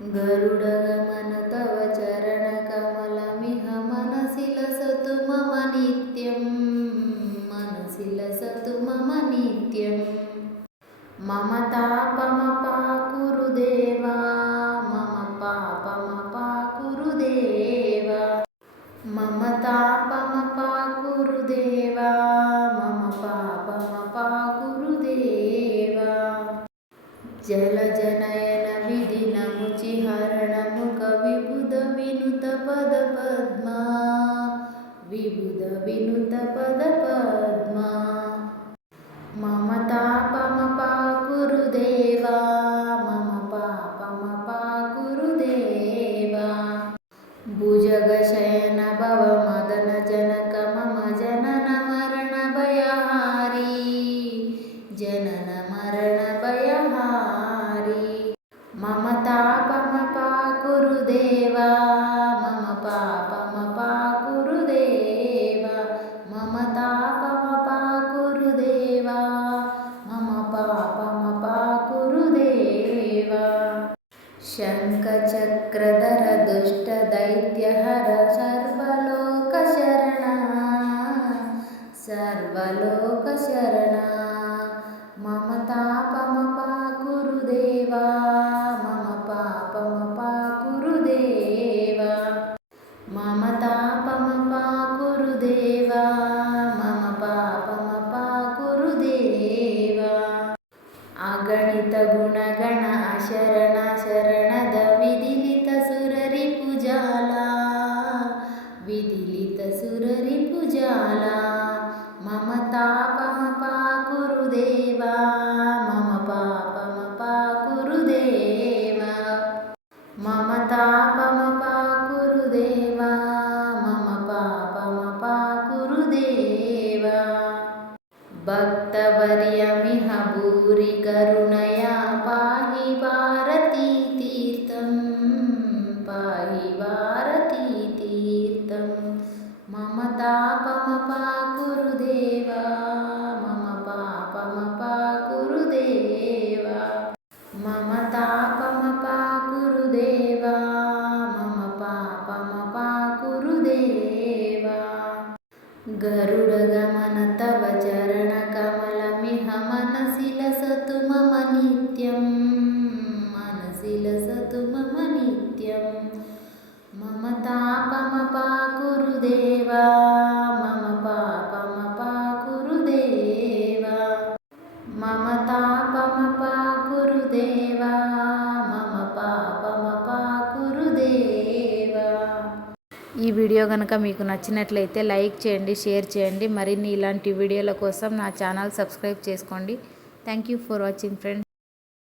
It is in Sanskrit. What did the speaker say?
गरुडगमन तव चरणकमलमिह मनसि लसतु मम नित्यं मनसि लसतु मम नित्यं मम तापमपाकुरु देवा मम पापमपाकुरु देवा मम तापमपाकुरु देवा मम पापमपाकुरु देवा जलजनयन विधिनमुचिहरणमुख विबुध विनुत पदपद्मा विबुध विनुत पदपद्मा मम तापमपाकुरु देवा मम पापमपाकुरु देवा भुजगशयन भव मदन जनक मम जनन मरण भयहारी जनन मरण भयहारी मम तापमपाकुरु देवा मम पापमपाकुरु देवा मम तापमपाकुरु देवा मम पापमपाकुरु देवा शङ्खचक्रधर दुष्टदैत्यहर सर्वलोकशरणा सर्वलोकशरणा मम तापमपाकुरु देवा मम पापमपाकुरु देवा मम तापमपाकुरु देवा मम पापमपाकुरु देवा अगणित गुणगण अशरण शरणद विदिलित सुररिपुजाला विदिलित सुररिपुजाला मम तापमपाकुरु देवा मम पापमपाकुरु देवा मम तापमपाकुरु देवा मम पापमपाकुरु देवा भक्तवर्यमिह भूरि करुणया पाहि भारती तीर्थं पाहि भारती तीर्थं मम तापमपाकुरु देवा मम पापमपाकुरु देवा मम तापमपाकुरु देवा मम पापमपाकुरु देवा गरुडगमन तव चरणकमलमिह मनसि लसतु मम नित्यं मनसि लसतु मम नित्यं मम तापमपाकुरु देवा मम पापमपाकुरु देवा मम तापमपाकुरु देवा मम पापमपाकुरु देवा। ఈ వీడియో కనుక మీకు నచ్చినట్లయితే లైక్ చేయండి, షేర్ చేయండి. మరిన్ని ఇలాంటి వీడియోల కోసం నా ఛానల్ సబ్స్క్రైబ్ చేసుకోండి. Thank you for watching friends.